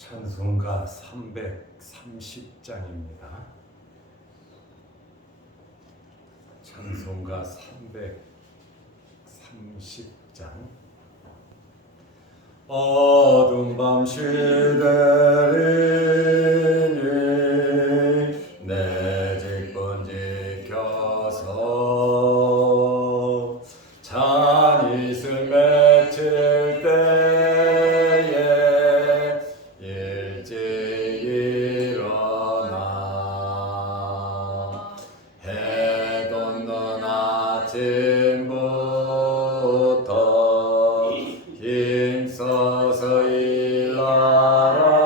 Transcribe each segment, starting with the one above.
찬송가 330장입니다. 찬송가 330장. 어두운 밤 시대리니 내 직분 지켜서 잔이슬 맺힐 때에 일찍 일어나 해 돋는 아침부터 힘써서 일하라.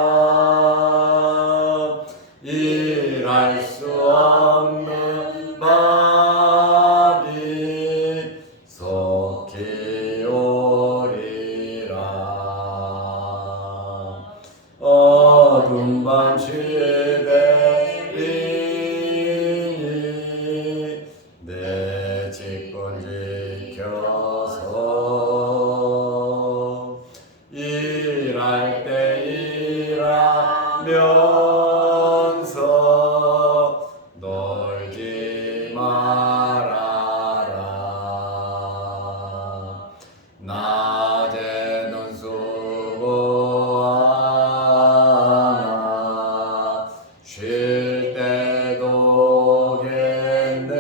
일할 수 없는 밤이 속히 오리라. 어두운 밤 시대리니 내 직분 지켜서 일할 때 일하면서 놀지 말아라. 낮에는 수고하나 쉴 때도 오겠네.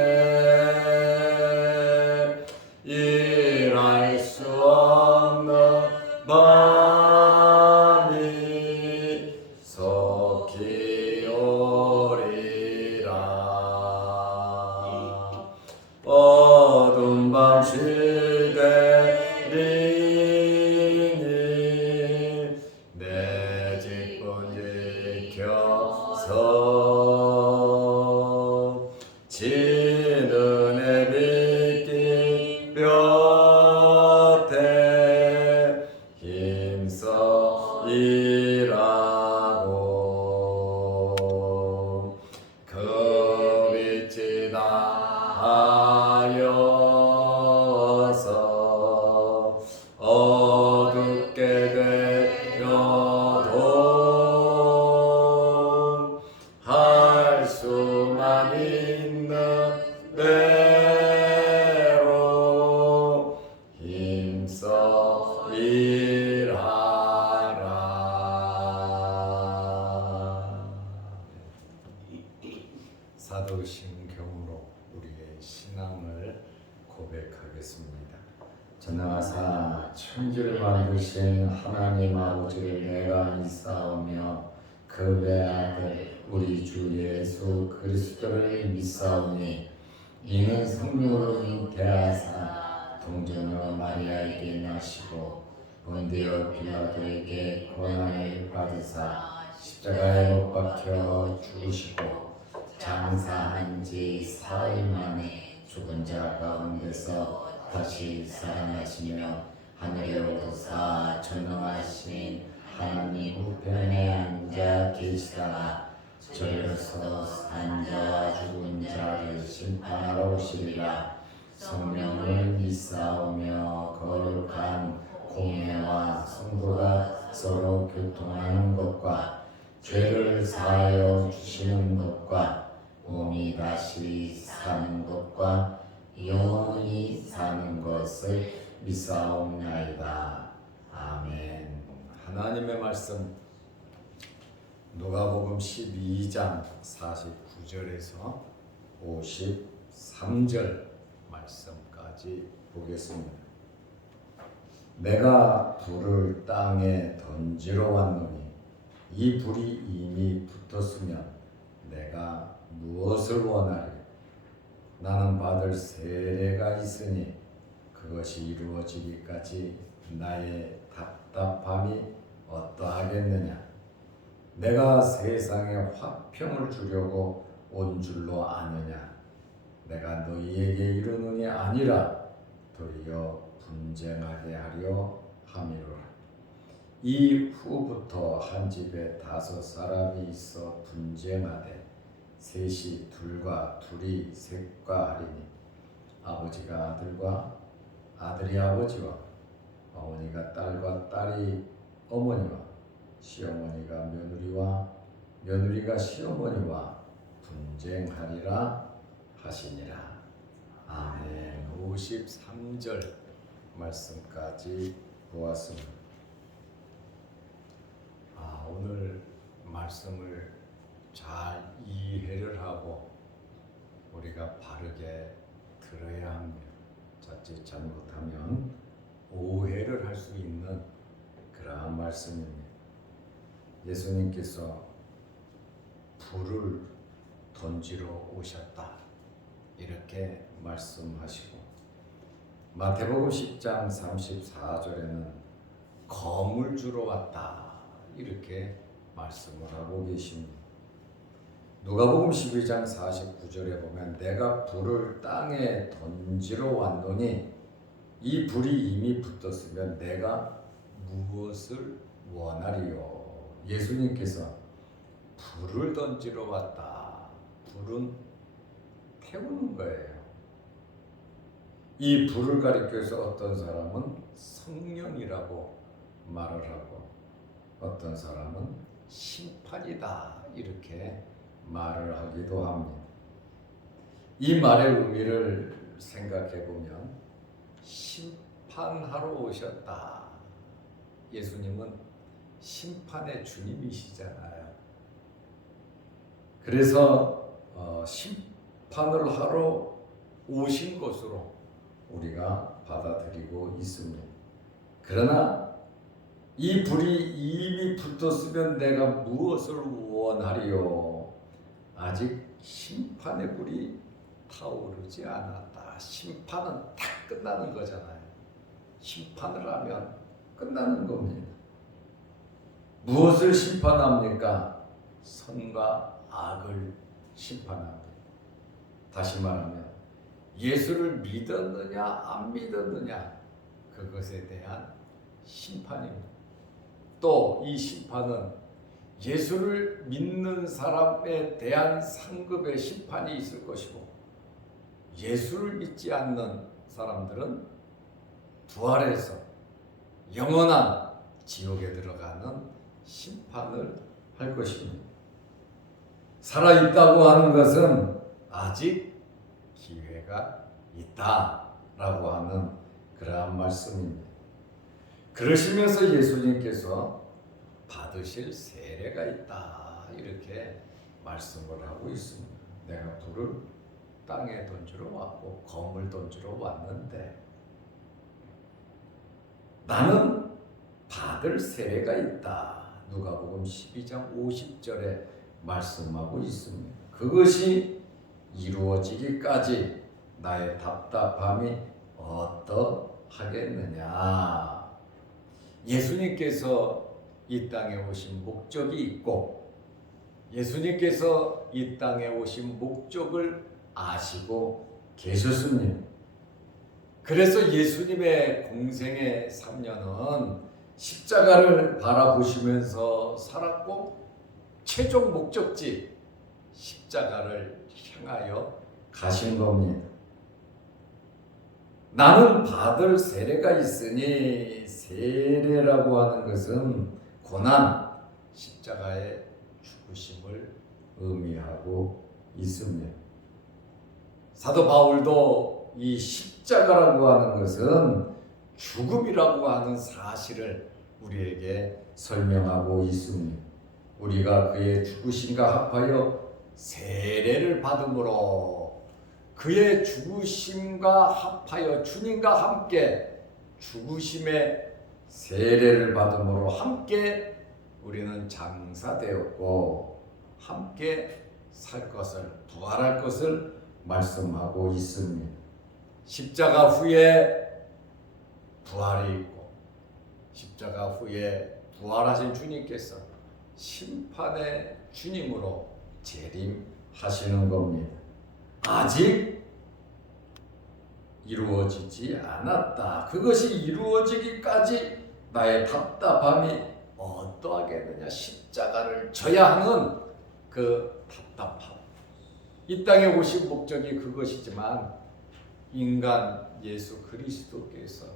일할 수 없는 밤이 속히 오리라. 어두운 밤 시대리니 내 직분 지켜서 지는 해 빛기 볕에 힘써 일하고 그 빛이 나하여서 어둡게 되어도 할 수만 있는 대로 힘써 일하라. 사도신경으로 우리의 신앙을 고백하겠습니다. 전능하사 천지를 만드신 하나님 아버지를 내가 믿사오며 그 외아들 우리 주 예수 그리스도를 믿사오니 이는 성령으로 잉태하사 동정녀 마리아에게 나시고 본디오 빌라도에게 고난을 받으사 십자가에 못 박혀 죽으시고 장사한 지 사흘 만에 죽은 자 가운데서 다시 살아나시며 하늘에 오르사 전능하신 하나님 우편에 앉아 계시다가 저리로서 산 자와 죽은 자를 심판하러 오시리라. 성령을 믿사오며 거룩한 공회와 성도가 서로 교통하는 것과 죄를 사하여 주시는 것과 몸이 다시 사는 것과 영원히 사는 것을 믿사옵나이다. 아멘. 하나님의 말씀 누가복음 12장 49절에서 53절 말씀까지 보겠습니다. 내가 불을 땅에 던지러 왔노니 이 불이 이미 붙었으면 내가 무엇을 원하리? 나는 받을 세례가 있으니 그것이 이루어지기까지 나의 답답함이 어떠하겠느냐? 내가 세상에 화평을 주려고 온 줄로 아느냐? 내가 너희에게 이르노니 아니라 도리어 분쟁하게 하려 함이로라. 이후부터 한 집에 5사람이 있어 분쟁하되 셋이 둘과 둘이 셋과 하리니 아버지가 아들과 아들이 아버지와 어머니가 딸과 딸이 어머니와 시어머니가 며느리와 며느리가 시어머니와 분쟁하리라 하시니라. 아멘. 53절 말씀까지 보았습니다. 오늘 말씀을 잘 이해를 하고 우리가 바르게 들어야 합니다. 자칫 잘못하면 오해를 할 수 있는 그러한 말씀입니다. 예수님께서 불을 던지러 오셨다 이렇게 말씀하시고, 마태복음 10장 34절에는 검을 주러 왔다 이렇게 말씀을 하고 계십니다. 누가복음 12장 49절에 보면 내가 불을 땅에 던지러 왔노니 이 불이 이미 붙었으면 내가 무엇을 원하리요. 예수님께서 불을 던지러 왔다. 불은 태우는 거예요. 이 불을 가리켜서 어떤 사람은 성령이라고 말을 하고 어떤 사람은 심판이다 이렇게 말을 하기도 합니다. 이 말의 의미를 생각해 보면 심판하러 오셨다. 예수님은 심판의 주님이시잖아요. 그래서 심판을 하러 오신 것으로 우리가 받아들이고 있습니다. 그러나 이 불이 이미 붙었으면 내가 무엇을 원하리요? 아직 심판의 불이 타오르지 않았다. 심판은 다 끝나는 거잖아요. 심판을 하면 끝나는 겁니다. 무엇을 심판합니까? 선과 악을 심판합니다. 다시 말하면 예수를 믿었느냐 안 믿었느냐 그것에 대한 심판입니다. 또 이 심판은 예수를 믿는 사람에 대한 상급의 심판이 있을 것이고, 예수를 믿지 않는 사람들은 부활해서 영원한 지옥에 들어가는 심판을 할 것입니다. 살아있다고 하는 것은 아직 기회가 있다라고 하는 그러한 말씀입니다. 그러시면서 예수님께서 받으실 세례가 있다 이렇게 말씀을 하고 있습니다. 내가 불을 땅에 던지러 왔고 검을 던지러 왔는데 나는 받을 세례가 있다. 누가복음 12장 50절에 말씀하고 있습니다. 그것이 이루어지기까지 나의 답답함이 어떠하겠느냐. 예수님께서 이 땅에 오신 목적이 있고 예수님께서 이 땅에 오신 목적을 아시고 계셨습니다. 그래서 예수님의 공생의 3년은 십자가를 바라보시면서 살았고 최종 목적지 십자가를 향하여 가신 겁니다. 나는 받을 세례가 있으니, 세례라고 하는 것은 고난, 십자가의 죽으심을 의미하고 있습니다. 사도 바울도 이 십자가라고 하는 것은 죽음이라고 하는 사실을 우리에게 설명하고 있습니다. 우리가 그의 죽으심과 합하여 세례를 받음으로 그의 죽으심과 합하여 주님과 함께 죽으심의 세례를 받음으로 함께 우리는 장사되었고 함께 살 것을, 부활할 것을 말씀하고 있습니다. 십자가 후에 부활이 있고 십자가 후에 부활하신 주님께서 심판의 주님으로 재림하시는 겁니다. 아직 이루어지지 않았다. 그것이 이루어지기까지 나의 답답함이 어떠하겠느냐. 십자가를 져야 하는 그 답답함. 이 땅에 오신 목적이 그것이지만 인간 예수 그리스도께서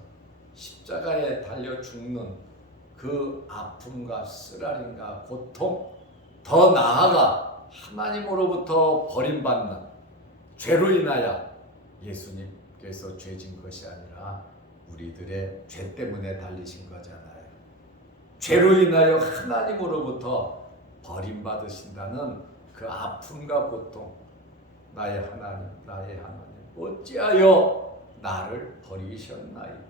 십자가에 달려 죽는 그 아픔과 쓰라림과 고통, 더 나아가 하나님으로부터 버림받는 죄로 인하여 예수님께서 죄진 것이 아니라 우리들의 죄 때문에 달리신 거잖아요. 죄로 인하여 하나님으로부터 버림받으신다는 그 아픔과 고통, 나의 하나님 어찌하여 나를 버리셨나이까.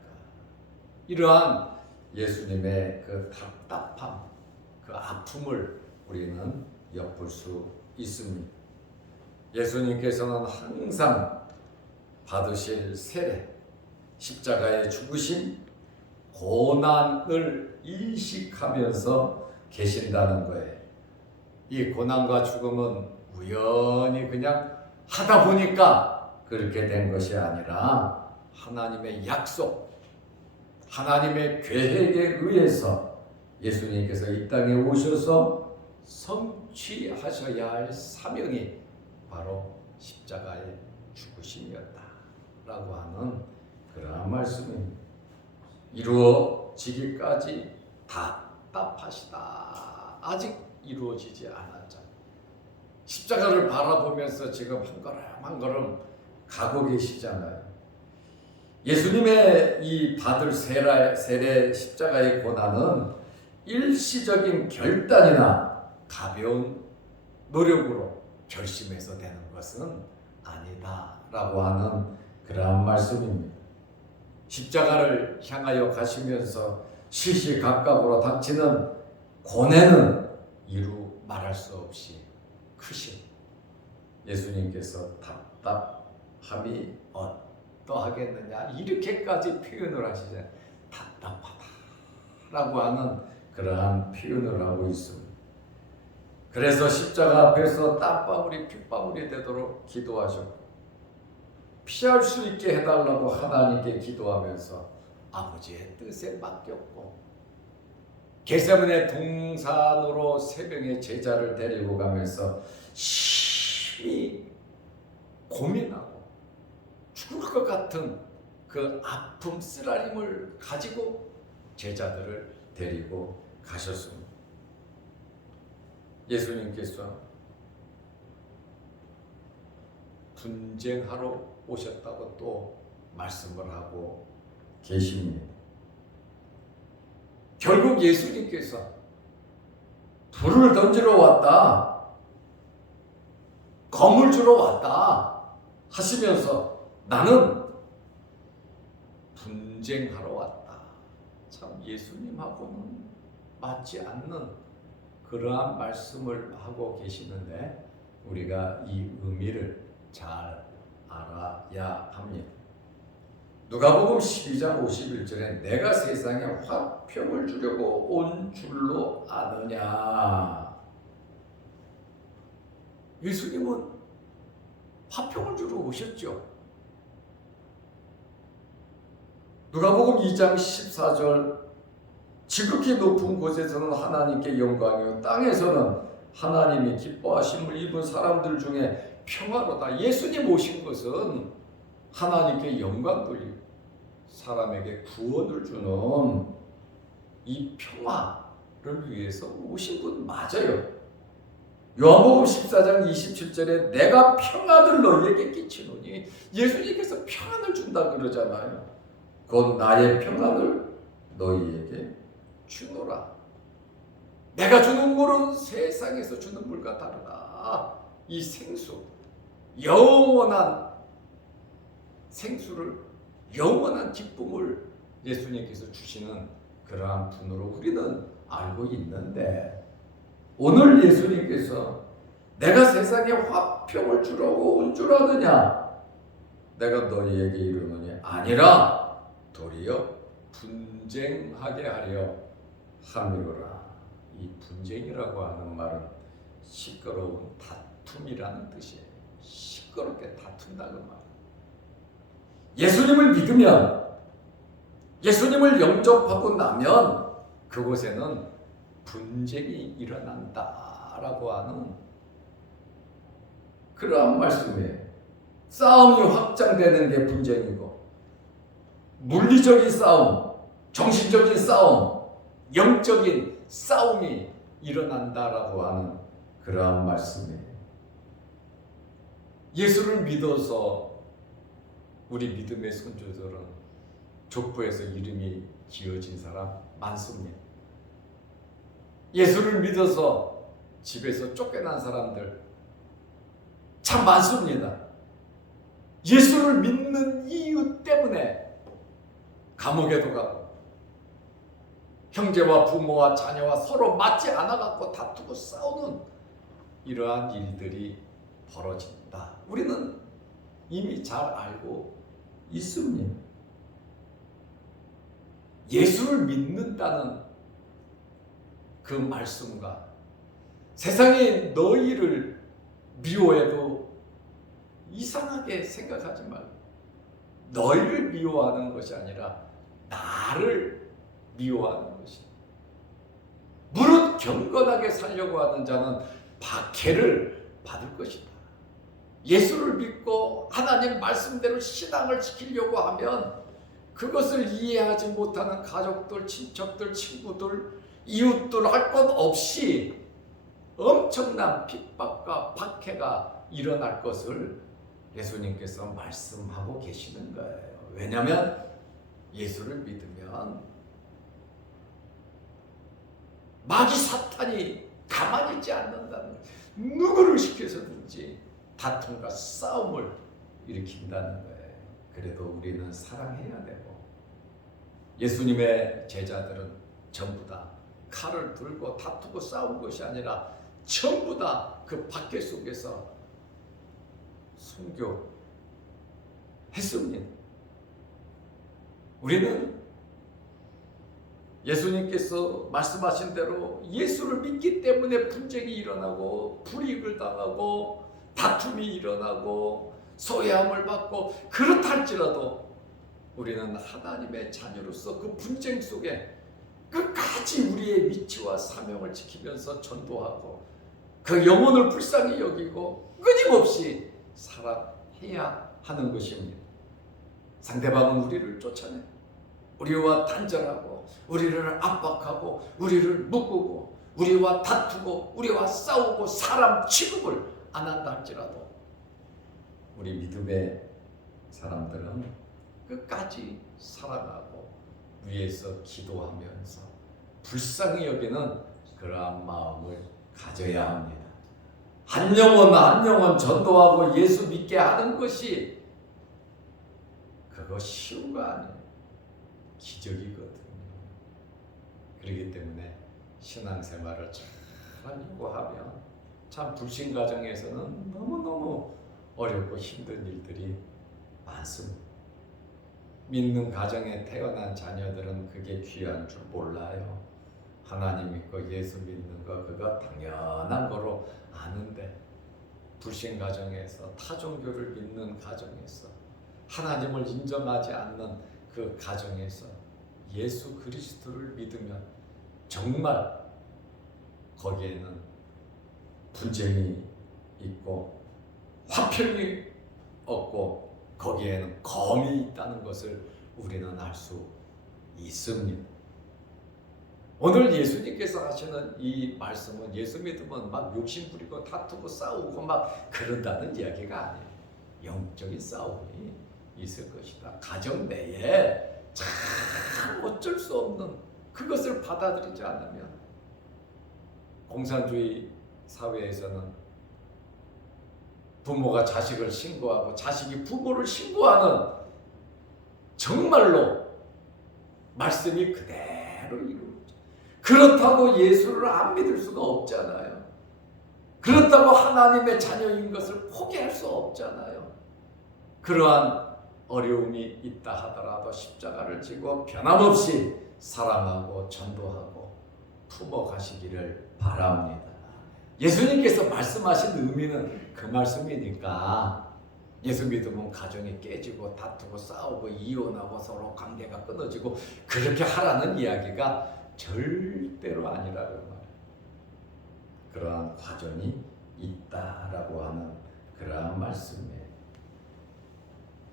이러한 예수님의 그 답답함, 그 아픔을 우리는 엿볼 수 있습니다. 예수님께서는 항상 받으실 세례, 십자가의 죽으심, 고난을 인식하면서 계신다는 거예요. 이 고난과 죽음은 우연히 그냥 하다 보니까 그렇게 된 것이 아니라 하나님의 약속, 하나님의 계획에 의해서 예수님께서 이 땅에 오셔서 성취하셔야 할 사명이 바로 십자가의 죽으심이었다라고 하는 그러한 말씀입니다. 이루어지기까지 답답하시다. 아직 이루어지지 않았잖아요. 십자가를 바라보면서 지금 한 걸음 한 걸음 가고 계시잖아요. 예수님의 이 받을 세례 십자가의 고난은 일시적인 결단이나 가벼운 노력으로 결심해서 되는 것은 아니다라고 하는 그러한 말씀입니다. 십자가를 향하여 가시면서 시시각각으로 닥치는 고뇌는 이루 말할 수 없이 크신 예수님께서 답답함이 어떠하겠느냐 이렇게까지 표현을 하시잖아요. 답답하다라고 하는 그러한 표현을 하고 있습니다. 그래서 십자가 앞에서 땀방울이 핏방울이 되도록 기도하셨고 피할 수 있게 해달라고 하나님께 기도하면서 아버지의 뜻에 맡겼고 겟세마네 동산으로 세 명의 제자를 데리고 가면서 심히 고민하고 죽을 것 같은 그 아픔 쓰라림을 가지고 제자들을 데리고 가셨습니다. 예수님께서 분쟁하러 오셨다고 또 말씀을 하고 계십니다. 결국 예수님께서 불을 던지러 왔다, 검을 주러 왔다 하시면서 나는 분쟁하러 왔다. 참 예수님하고는 맞지 않는 그러한 말씀을 하고 계시는데 우리가 이 의미를 잘 알아야 합니다. 누가복음 12장 51절에 내가 세상에 화평을 주려고 온 줄로 아느냐. 예수님은 화평을 주러 오셨죠. 누가복음 2장 14절 지극히 높은 곳에서는 하나님께 영광이요 땅에서는 하나님이 기뻐하심을 입은 사람들 중에 평화로다. 예수님 오신 것은 하나님께 영광 돌리고 사람에게 구원을 주는 이 평화를 위해서 오신 분 맞아요. 요한복음 14장 27절에 내가 평안을 너희에게 끼치노니 예수님께서 평안을 준다 그러잖아요. 곧 나의 평안을 너희에게 주노라. 내가 주는 물은 세상에서 주는 물과 다르다. 이 생수, 영원한 생수를, 영원한 기쁨을 예수님께서 주시는 그러한 분으로 우리는 알고 있는데 오늘 예수님께서 내가 세상에 화평을 주려고 온 줄 아느냐? 내가 너희에게 이르노니 아니라 도리어 분쟁하게 하려 함이로라. 이 분쟁이라고 하는 말은 시끄러운 다툼이라는 뜻이에요. 시끄럽게 다툰다는 말. 예수님을 믿으면, 예수님을 영접하고 나면 그곳에는 분쟁이 일어난다라고 하는 그러한 말씀이에요. 싸움이 확장되는 게 분쟁이고 물리적인 싸움, 정신적인 싸움 영적인 싸움이 일어난다라고 하는 그러한 말씀이에요. 예수를 믿어서 우리 믿음의 선조들은 족보에서 이름이 지어진 사람 많습니다. 예수를 믿어서 집에서 쫓겨난 사람들 참 많습니다. 예수를 믿는 이유 때문에 감옥에도 가고 형제와 부모와 자녀와 서로 맞지 않아갖고 다투고 싸우는 이러한 일들이 벌어진다. 우리는 이미 잘 알고 있습니다. 예수를 믿는다는 그 말씀과 세상에 너희를 미워해도 이상하게 생각하지 말고 너희를 미워하는 것이 아니라 나를 미워하는 것이. 무릇 경건하게 살려고 하는 자는 박해를 받을 것이다. 예수를 믿고 하나님 말씀대로 신앙을 지키려고 하면 그것을 이해하지 못하는 가족들, 친척들, 친구들, 이웃들 할 것 없이 엄청난 핍박과 박해가 일어날 것을 예수님께서 말씀하고 계시는 거예요. 왜냐하면 예수를 믿으면 마귀 사탄이 가만히 있지 않는다는 거예요. 누구를 시켜서든지 다툼과 싸움을 일으킨다는 거예요. 그래도 우리는 사랑해야 되고 예수님의 제자들은 전부 다 칼을 들고 다투고 싸운 것이 아니라 전부 다 그 박해 속에서 순교했습니다. 우리는 예수님께서 말씀하신 대로 예수를 믿기 때문에 분쟁이 일어나고 불이익을 당하고 다툼이 일어나고 소외함을 받고 그렇다 할지라도 우리는 하나님의 자녀로서 그 분쟁 속에 끝까지 우리의 위치와 사명을 지키면서 전도하고 그 영혼을 불쌍히 여기고 끊임없이 살아해야 하는 것입니다. 상대방은 우리를 쫓아내 우리와 단절하고 우리를 압박하고 우리를 묶고 우리와 다투고 우리와 싸우고 사람 취급을 안 한다 할지라도 우리 믿음의 사람들은 끝까지 사랑하고 위에서 기도하면서 불쌍히 여기는 그러한 마음을 가져야 합니다. 한 영혼 전도하고 예수 믿게 하는 것이 그거 쉬운 거 아니에요. 기적이거든요. 그렇기 때문에 신앙생활을 잘 하려고 하면 참 불신 가정에서는 너무너무 어렵고 힘든 일들이 많습니다. 믿는 가정에 태어난 자녀들은 그게 귀한 줄 몰라요. 하나님 믿고 예수 믿는 거 그거 당연한 거로 아는데 불신 가정에서 타종교를 믿는 가정에서 하나님을 인정하지 않는 그 가정에서 예수 그리스도를 믿으면 정말 거기에는 분쟁이 있고 화평이 없고 거기에는 검이 있다는 것을 우리는 알 수 있습니다. 오늘 예수님께서 하시는 이 말씀은 예수 믿으면 막 욕심 부리고 다투고 싸우고 막 그런다는 이야기가 아니에요. 영적인 싸움이 있을 것이다. 가정 내에 참 어쩔 수 없는 그것을 받아들이지 않으면 공산주의 사회에서는 부모가 자식을 신고하고 자식이 부모를 신고하는 정말로 말씀이 그대로 이루어져. 그렇다고 예수를 안 믿을 수가 없잖아요. 그렇다고 하나님의 자녀인 것을 포기할 수 없잖아요. 그러한 어려움이 있다 하더라도 십자가를 지고 변함없이 사랑하고 전도하고 품어가시기를 바랍니다. 예수님께서 말씀하신 의미는 그 말씀이니까 예수 믿으면 가정이 깨지고 다투고 싸우고 이혼하고 서로 관계가 끊어지고 그렇게 하라는 이야기가 절대로 아니라는 말이에요. 그러한 과정이 있다라고 하는 그러한 말씀이에요.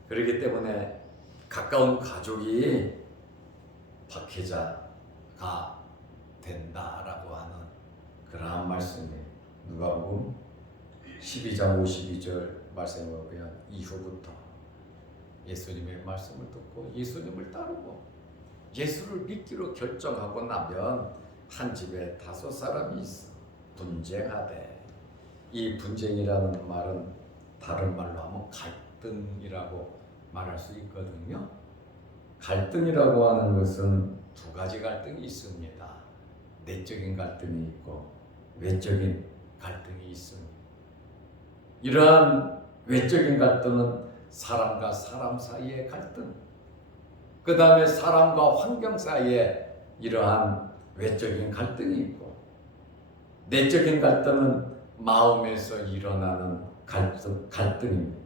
그렇기 때문에 가까운 가족이 박해자가 된다라고 하는 그러한 말씀이 누가복음 12장 52절 말씀에 보면 이후부터 예수님의 말씀을 듣고 예수님을 따르고 예수를 믿기로 결정하고 나면 한 집에 5사람이 있어 분쟁하되, 이 분쟁이라는 말은 다른 말로 하면 갈등이라고 말할 수 있거든요. 갈등이라고 하는 것은 2가지 갈등이 있습니다. 내적인 갈등이 있고 외적인 갈등이 있습니다. 이러한 외적인 갈등은 사람과 사람 사이의 갈등, 그 다음에 사람과 환경 사이에 이러한 외적인 갈등이 있고, 내적인 갈등은 마음에서 일어나는 갈등입니다.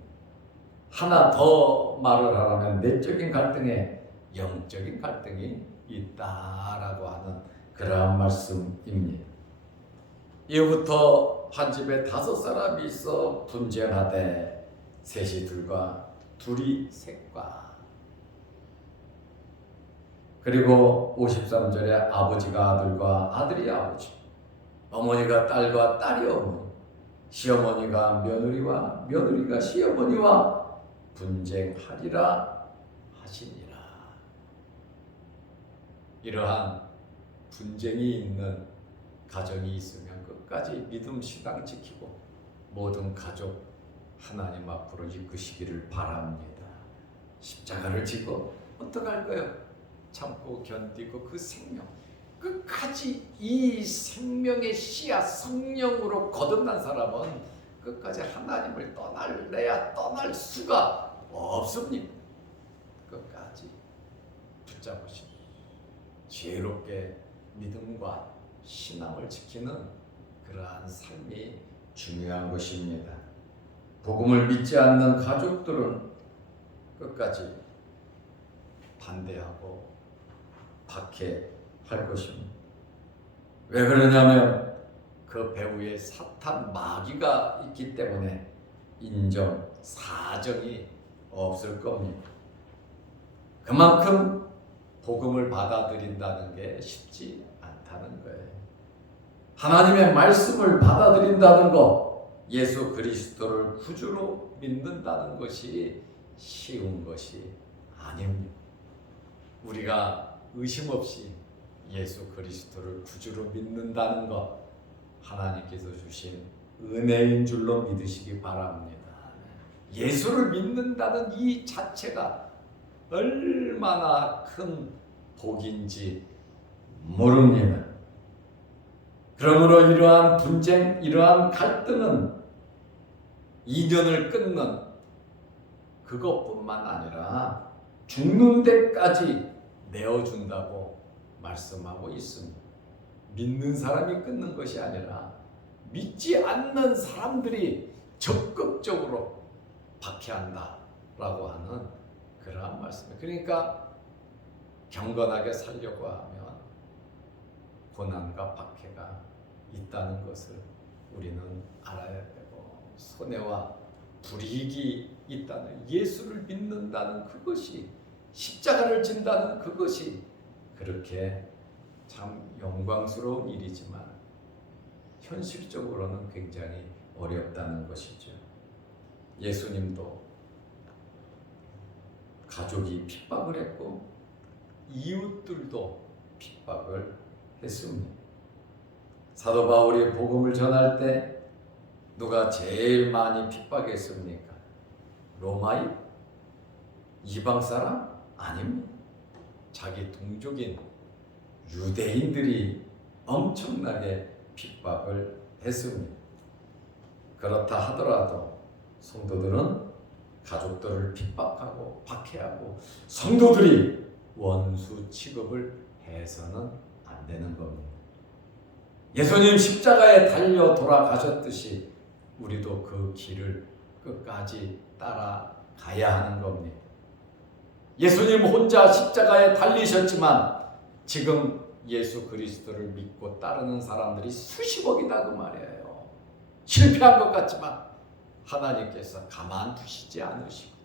하나 더 말을 하라면 내적인 갈등에 영적인 갈등이 있다라고 하는 그러한 말씀입니다. 이후부터 한 집에 5사람이 있어 분쟁하되, 셋이 둘과 둘이 셋과. 그리고 53절에 아버지가 아들과 아들이 아버지, 어머니가 딸과 딸이 어머니, 시어머니가 며느리와 며느리가 시어머니와 분쟁하리라 하시니라. 이러한 분쟁이 있는 가정이 있으면 끝까지 믿음 신앙 지키고 모든 가족 하나님 앞으로 이끄시기를 바랍니다. 십자가를 지고 어떡할까요? 참고 견디고 그 생명 끝까지, 이 생명의 씨앗 성령으로 거듭난 사람은 끝까지 하나님을 떠날래야 떠날 수가 없습니다. 끝까지 붙잡으시고 지혜롭게 믿음과 신앙을 지키는 그러한 삶이 중요한 것입니다. 복음을 믿지 않는 가족들은 끝까지 반대하고 박해할 것입니다. 왜 그러냐면 그 배후에 사탄 마귀가 있기 때문에 인정, 사정이 없을 겁니다. 그만큼 복음을 받아들인다는 게 쉽지 않다는 거예요. 하나님의 말씀을 받아들인다는 것, 예수 그리스도를 구주로 믿는다는 것이 쉬운 것이 아닙니다. 우리가 의심 없이 예수 그리스도를 구주로 믿는다는 것, 하나님께서 주신 은혜인 줄로 믿으시기 바랍니다. 예수를 믿는다는 이 자체가 얼마나 큰 복인지 모릅니다. 그러므로 이러한 분쟁, 이러한 갈등은 인연을 끊는 그것뿐만 아니라 죽는 데까지 내어준다고 말씀하고 있습니다. 믿는 사람이 끊는 것이 아니라 믿지 않는 사람들이 적극적으로 박해한다라고 하는 그러한 말씀이에요. 그러니까 경건하게 살려고 하면 고난과 박해가 있다는 것을 우리는 알아야 되고, 손해와 불이익이 있다는, 예수를 믿는다는 그것이, 십자가를 진다는 그것이 그렇게 참 영광스러운 일이지만 현실적으로는 굉장히 어렵다는 것이죠. 예수님도 가족이 핍박을 했고 이웃들도 핍박을 했습니다. 사도 바울이 복음을 전할 때 누가 제일 많이 핍박했습니까? 로마인? 이방 사람? 아닙니다. 자기 동족인 유대인들이 엄청나게 핍박을 했습니다. 그렇다 하더라도 성도들은 가족들을 핍박하고 박해하고 성도들이 원수 취급을 해서는 안 되는 겁니다. 예수님 십자가에 달려 돌아가셨듯이 우리도 그 길을 끝까지 따라가야 하는 겁니다. 예수님 혼자 십자가에 달리셨지만 지금 예수 그리스도를 믿고 따르는 사람들이 수십억이다 그 말이에요. 실패한 것 같지만 하나님께서 가만두시지 않으시고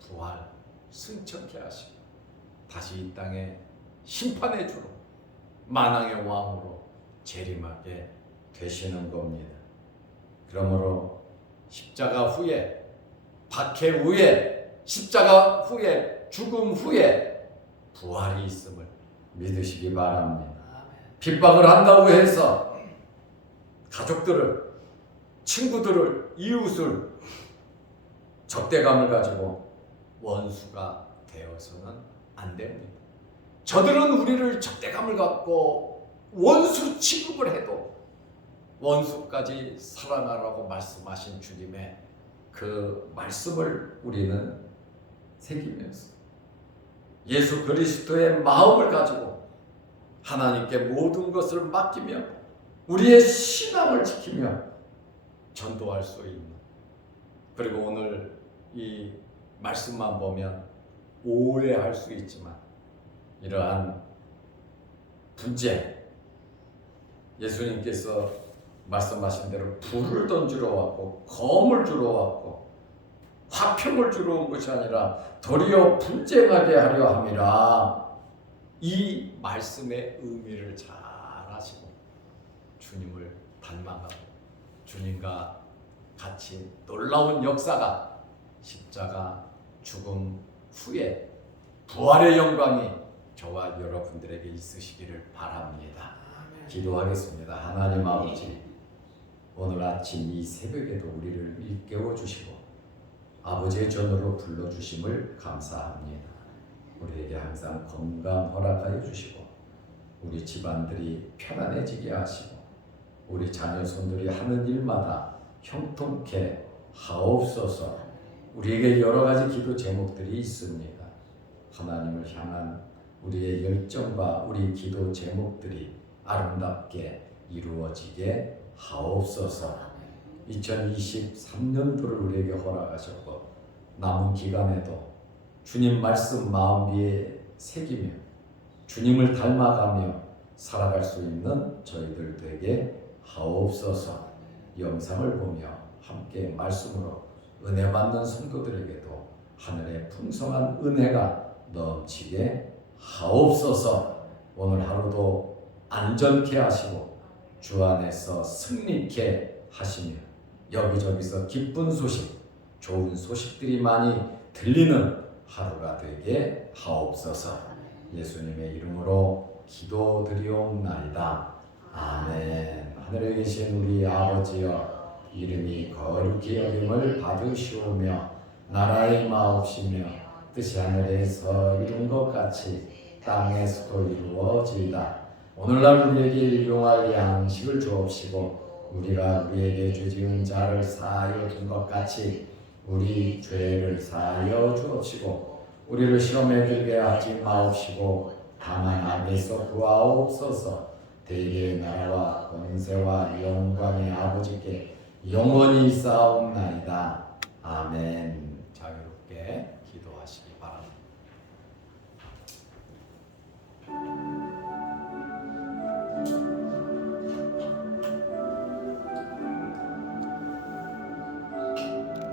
부활 승천케 하시고 다시 이 땅에 심판의 주로 만왕의 왕으로 재림하게 되시는 겁니다. 그러므로 십자가 후에, 박해 후에, 십자가 후에, 죽음 후에 부활이 있음을 믿으시기 바랍니다. 핍박을 한다고 해서 가족들을, 친구들을, 이웃을 적대감을 가지고 원수가 되어서는 안 됩니다. 저들은 우리를 적대감을 갖고 원수 취급을 해도 원수까지 사랑하라고 말씀하신 주님의 그 말씀을 우리는 새기면서 예수 그리스도의 마음을 가지고 하나님께 모든 것을 맡기며 우리의 신앙을 지키며 전도할 수 있는, 그리고 오늘 이 말씀만 보면 오해할 수 있지만 이러한 분쟁, 예수님께서 말씀하신 대로 불을 던지러 왔고 검을 주러 왔고 화평을 주러 온 것이 아니라 도리어 분쟁하게 하려 함이라. 이 말씀의 의미를 잘 아시고 주님을 닮아가고 주님과 같이 놀라운 역사가 십자가 죽음 후에 부활의 영광이 저와 여러분들에게 있으시기를 바랍니다. 기도하겠습니다. 하나님 아버지, 오늘 아침 이 새벽에도 우리를 일깨워 주시고 아버지의 전으로 불러주심을 감사합니다. 우리에게 항상 건강 허락하여 주시고 우리 집안들이 편안해지게 하시고 우리 자녀손들이 하는 일마다 형통케 하옵소서. 우리에게 여러 가지 기도 제목들이 있습니다. 하나님을 향한 우리의 열정과 우리 기도 제목들이 아름답게 이루어지게 하옵소서. 2023년도를 우리에게 허락하셨고 남은 기간에도 주님 말씀 마음비에 새기며 주님을 닮아가며 살아갈 수 있는 저희들 되게 하옵소서. 영상을 보며 함께 말씀으로 은혜 받는 성도들에게도 하늘의 풍성한 은혜가 넘치게 하옵소서. 오늘 하루도 안전케 하시고 주 안에서 승리케 하시며 여기저기서 기쁜 소식, 좋은 소식들이 많이 들리는 하루가 되게 하옵소서. 예수님의 이름으로 기도드리옵나이다. 아멘. 하늘에 계신 우리 아버지여, 이름이 거룩히 여김을 받으시오며 나라의 마옵시며 뜻이 하늘에서 이룬 것 같이 땅에서도 이루어지이다. 오늘날 우리에게 일용할 양식을 주옵시고 우리가 우리에게 죄 지은 자를 사하여 준 것 같이 우리 죄를 사하여 주옵시고 우리를 시험에 들게 하지 마옵시고 다만 악에서 구하옵소서. 대개의 나라와 권세와 영광의 아버지께 영원히 쌓옵나이다. 아멘. 자유롭게